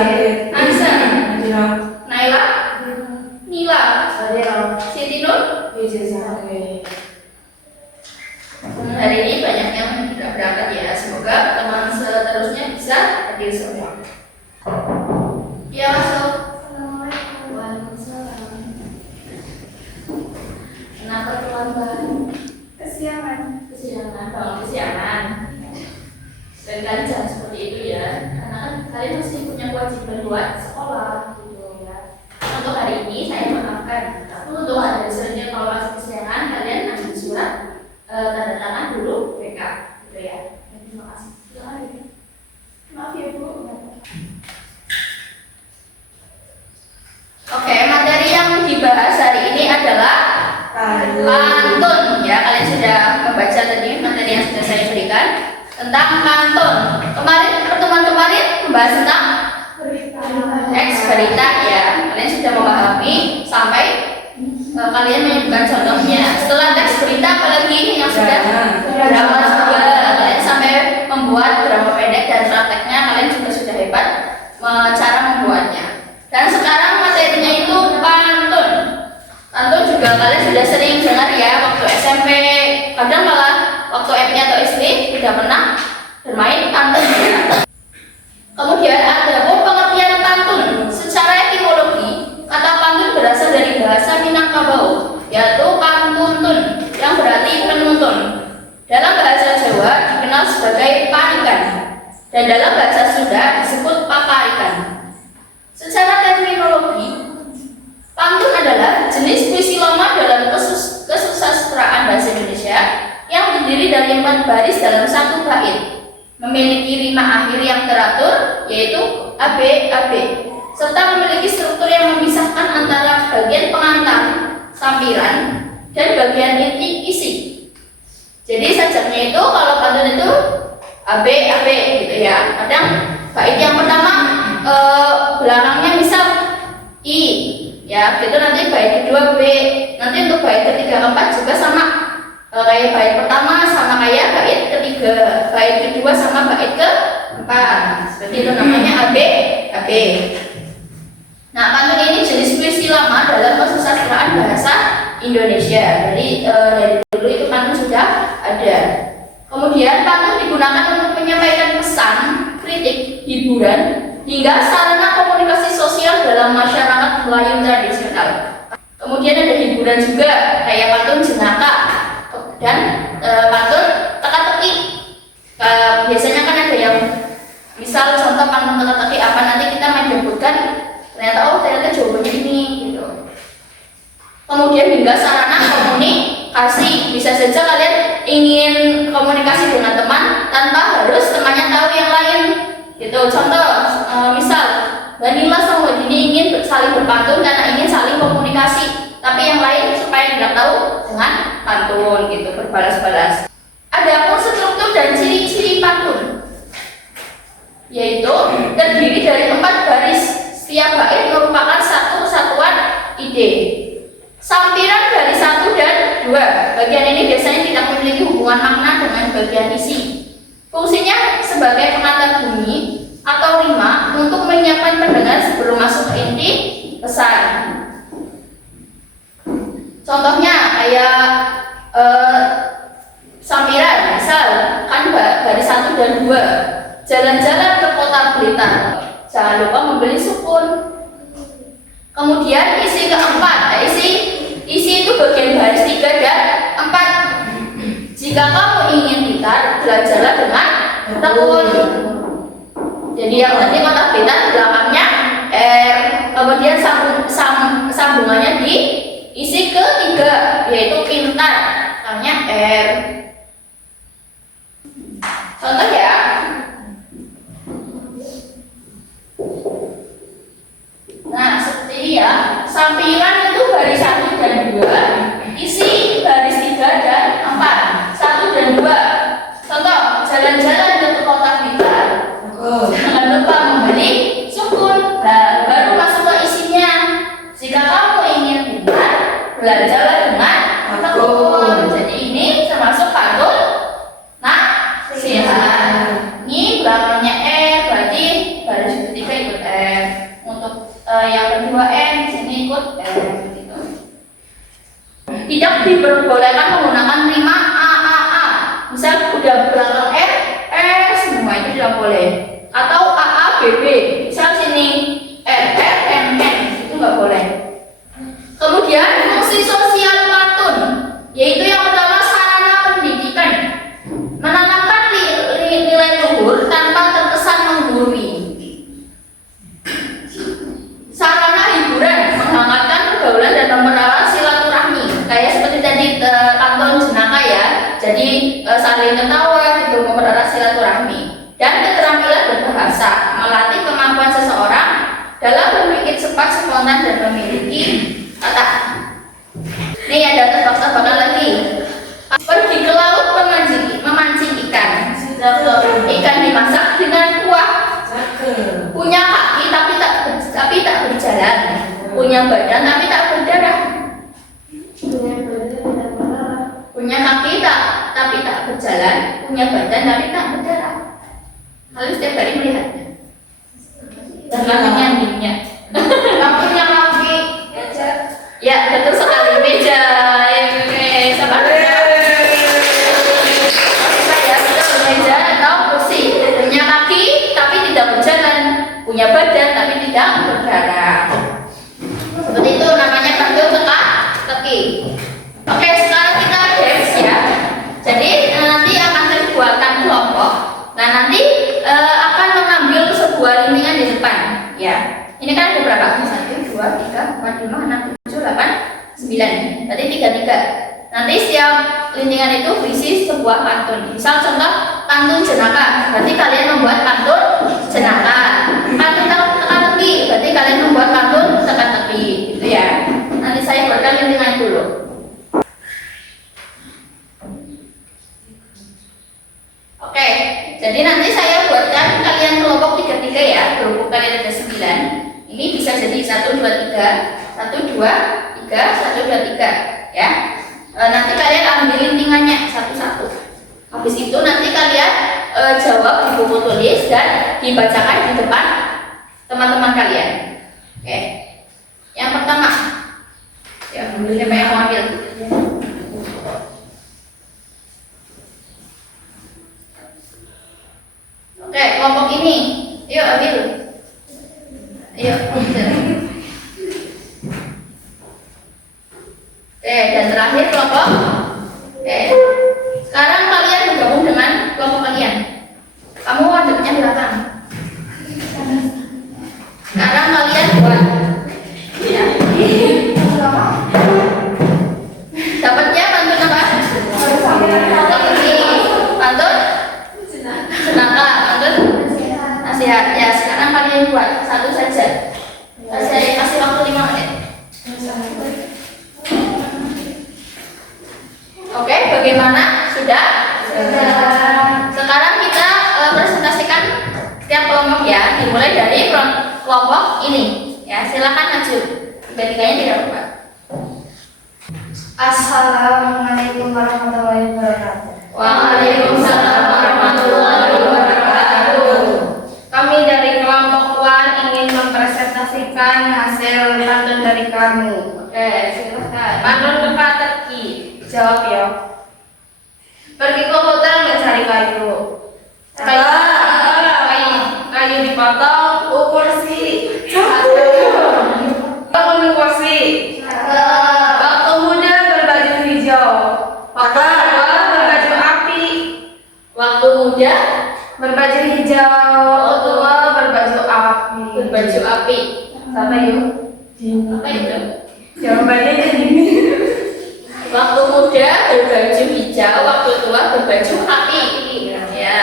Sakit. Ansan, Anjirang. Naila, Nila, Sadirang. Siti Nur. Sakit. Hari ini banyak yang tidak berangkat ya. Semoga teman seterusnya bisa hadir semua. Ya, masuk. Assalamualaikum. Waalaikumsalam. Kenapa terlambat? Kesiangan. Bangun kesiangan. Dan kalian jangan seperti itu ya. Karena kan kalian masih punya kewajiban buat sekolah gitu ya. Untuk hari ini saya maafkan. Tapi untuk hari selanjutnya kalau masih kesiangan, kalian ambil surat tanda tangan dulu BK gitu ya. Terima kasih. Silakan. Maaf ya Bu. Oke, materi yang dibahas hari ini adalah pantun ya. Kalian sudah membaca tadi materi yang sudah saya berikan tentang pantun. Pertemuan kemarin membahas tentang teks berita ya. Kalian sudah memahami sampai kalian menyebutkan contohnya. Setelah teks berita apalagi yang sudah drama juga. Kalian sampai membuat drama pendek dan prakteknya kalian juga sudah hebat cara membuatnya. Dan sekarang materinya itu pantun. Pantun juga kalian sudah sering dengar ya waktu SMP. Kadang malah waktu FP atau SD tidak pernah bermain pantun ya. Kemudian ada pengertian pantun. Secara etimologi, kata pantun berasal dari bahasa Minangkabau, yaitu pantuntun yang berarti penuntun. Dalam bahasa Jawa dikenal sebagai panikan, dan dalam bahasa Sunda disebut paparikan. Secara terminologi, pantun adalah jenis puisi lama dalam kesusastraan bahasa Indonesia yang terdiri dari 4 baris dalam satu bait, memiliki rima akhir yang teratur yaitu AB, serta memiliki struktur yang memisahkan antara bagian pengantar, sampiran, dan bagian inti isi. Jadi sajaknya itu kalau pantun itu AB gitu ya. Kadang bait yang pertama belakangnya misal I ya, gitu nanti bait kedua B, nanti untuk bait ketiga keempat juga sama kayak bait pertama sama kayak bait ketiga, bait kedua sama bait keempat. Seperti itu namanya AB. Nah, pantun ini jenis puisi lama dalam kesusastraan bahasa Indonesia. Jadi dari dulu itu pantun sudah ada. Kemudian pantun digunakan untuk menyampaikan pesan, kritik, hiburan, hingga sarana komunikasi sosial dalam masyarakat Melayu tradisional. Kemudian ada hiburan juga kayak pantun jenaka dan pantun teka-teki. Biasanya kan ada yang misal contoh pantun teka-teki apa, nanti kita menyebutkan ternyata jawabannya ini gitu. Kemudian hingga sarana komunikasi, bisa saja kalian ingin komunikasi dengan teman tanpa harus temannya tahu yang lain gitu. Contoh misal Danila sama Wadini ingin saling berpantun karena ingin saling komunikasi, tapi yang lain supaya tidak tahu dengan pantun gitu, berbalas-balas. Ada pun struktur dan ciri-ciri pantun, yaitu terdiri dari 4 baris. Setiap bait merupakan satu kesatuan ide. Sampiran dari 1 dan 2. Bagian ini biasanya tidak memiliki hubungan makna dengan bagian isi. Fungsinya sebagai pengantar bunyi atau rima untuk menyiapkan pendengar sebelum masuk ke inti pesan. Contohnya kayak sampiran, misal kan baris 1 dan 2. Jalan-jalan ke kota Blitar, jangan lupa membeli sukun. Kemudian isi keempat, isi itu bagian baris 3 dan 4. Jika kamu ingin Blitar, belajarlah dengan tekun. Jadi yang tadi kota Blitar belakangnya R, kemudian sambungannya di isi ketiga yaitu pintar, belakangnya R. Contoh ya. Nah, seperti ini ya. Sampiran itu baris 1 dan 2, isi baris 3 dan 4. 1 dan 2. Contoh, jalan-jalan ke kota Blitar. Jangan lupa membeli sukun. Nah, baru masuk ke isinya. Jika kamu ingin pintar, belajarlah dengan tekun. Jadi ini termasuk pantun nasihat. Ini belakangnya berarti baris ketiga ikut diperbolehkan menggunakan rima a. Misal udah belakang semua itu tidak boleh. Atau b. Misal sini n itu nggak boleh. Kemudian fungsi sosial pantun, yaitu yang pertama sarana pendidikan, menanamkan nilai luhur tanpa terkesan menggurui. Sarana hiburan, menghangatkan pergaulan dan mempererat silaturahmi, kayak seperti tadi pantun jenaka ya. Jadi saling ketawa gitu, mempererat silaturahmi. Dan keterampilan berbahasa, melatih kemampuan seseorang dalam berpikir cepat, spontan dan memiliki kata. Ini ada tebak-tebakan lagi. Pergi ke laut memancing ikan. Ikan dimasak dengan kuah. Punya kaki tapi tak berjalan. Punya badan tapi tak berdarah. Punya kaki tapi tak berjalan. Punya badan tapi tak berdarah. Lalu setiap hari melihatnya. Dan nyambingnya. Punya kaki. Ya, betul sekali. Meja. Sama meja. Meja atau kursi. Punya kaki tapi tidak berjalan. Punya badan tapi tidak berdarah. Seperti itu namanya pantun teka-teki. Oke, sekarang kita dance ya. Jadi nanti akan dibuatkan kelompok. Nah, nanti akan mengambil sebuah lintingan di depan. Ya. Ini kan ada berapa? 1, 2, 3, 4, 5, 6, 7, 8, 9. Berarti 3. Nanti setiap lintingan itu berisi sebuah pantun. Misal contoh pantun jenaka, berarti kalian membuat pantun jenaka. Pantun teka-teki, berarti kalian membuat pantun teka-teki, gitu ya. Nanti saya buatkan lintingan dulu. Oke, jadi nanti saya buatkan kalian kelompok 3 ya. Kelompok kalian ada 9. Ini bisa jadi 1, 2, 3, 1, 2, 3, 1, 2, 3 ya. Nanti kalian ambil lintingannya satu-satu. Habis itu nanti kalian jawab di buku tulis dan dibacakan di depan teman-teman kalian. Oke. Yang pertama, ya siapa yang mau ambil? Oke, kelompok ini, yuk ambil. Ayo, dan terakhir kelompok. Sekarang kalian bergabung dengan kelompok kalian. Kamu adabnya belakang. Sekarang kalian buat. Ya. Dapatnya pantun apa? Pantun jenaka, pantun nasihat. Ya, sekarang kalian buat satu saja. Saya kasih waktu 5 menit. Oke, bagaimana? Sudah? Sekarang kita presentasikan setiap kelompok ya. Dimulai dari kelompok ini. Ya, silakan maju. Tiga-tiganya tidak lupa. Assalamualaikum warahmatullahi wabarakatuh. Waalaikumsalam warahmatullahi wabarakatuh. Kami dari kelompok Wan ingin mempresentasikan hasil pantun dari kami. Oke, silakan. Pantun teka-teki. Jawab ya. Pergi ke hutan mencari kayu. Kayu dipotong, ukur si. Bangun kursi. Waktu muda berbaju hijau. Waktu tua berbaju api. Waktu muda Berbaju hijau. Waktu tua berbaju api. berbaju api. Sama yuk. Apa itu? Jawabannya jadi ini. Waktu muda berbaju hijau, waktu tua berbaju api. Ya.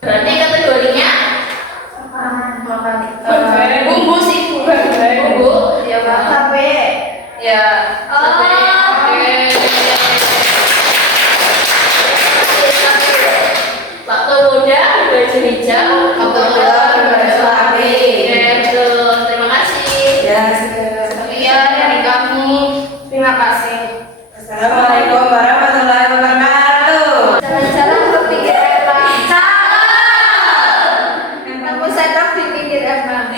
Berarti kategorinya Bumbu sih. bumbu. Ya Pak. Sampai. Ya. Oke. Waktu muda berbaju hijau, Waktu tua berbaju api. Oke, betul. Terima kasih. Ya, sekian dari kami. Terima kasih. Assalamualaikum warahmatullahi wabarakatuh. Jalan-jalan ke pinggir emang. Kamu sedok di pinggir emang.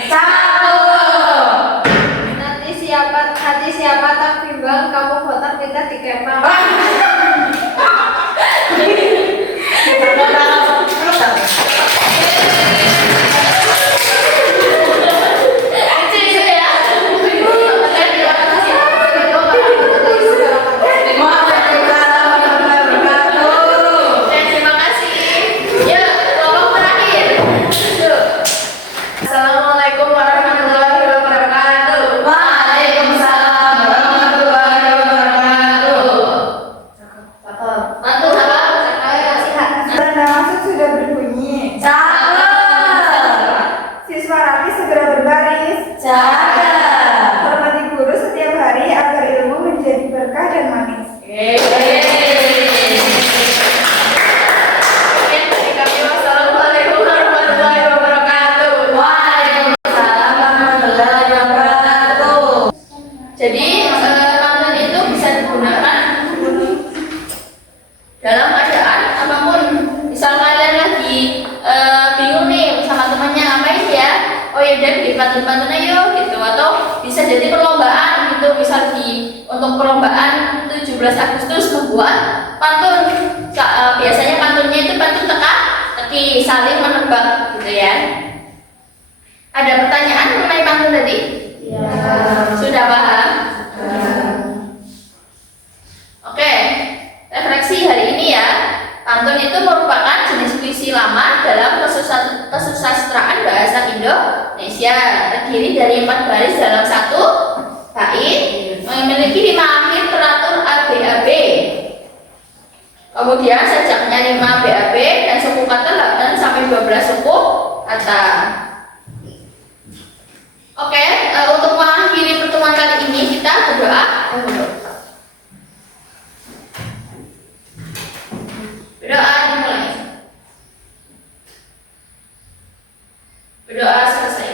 Nanti siapa tak bimbang kamu botak kita di kemang. kemudian bikin pantun-pantun ayo gitu, atau bisa jadi perlombaan gitu, misal untuk perlombaan 17 Agustus membuat pantun. Biasanya pantunnya itu pantun teka-teki, saling menebak gitu ya. Ada pertanyaan mengenai pantun tadi? Ya. Sudah paham? Oke, refleksi hari ini ya. Pantun itu merupakan jenis puisi lama dalam kesusastraan bahasa Indonesia, terdiri dari 4 baris dalam 1 bait, memiliki 5 akhir teratur ABAB. Kemudian sajaknya 5 BAB dan suku kata 8 sampai 12 suku kata. Oke, untuk mengakhiri pertemuan kali ini kita berdoa dahulu. Berdoa dimulai. Berdoa selesai.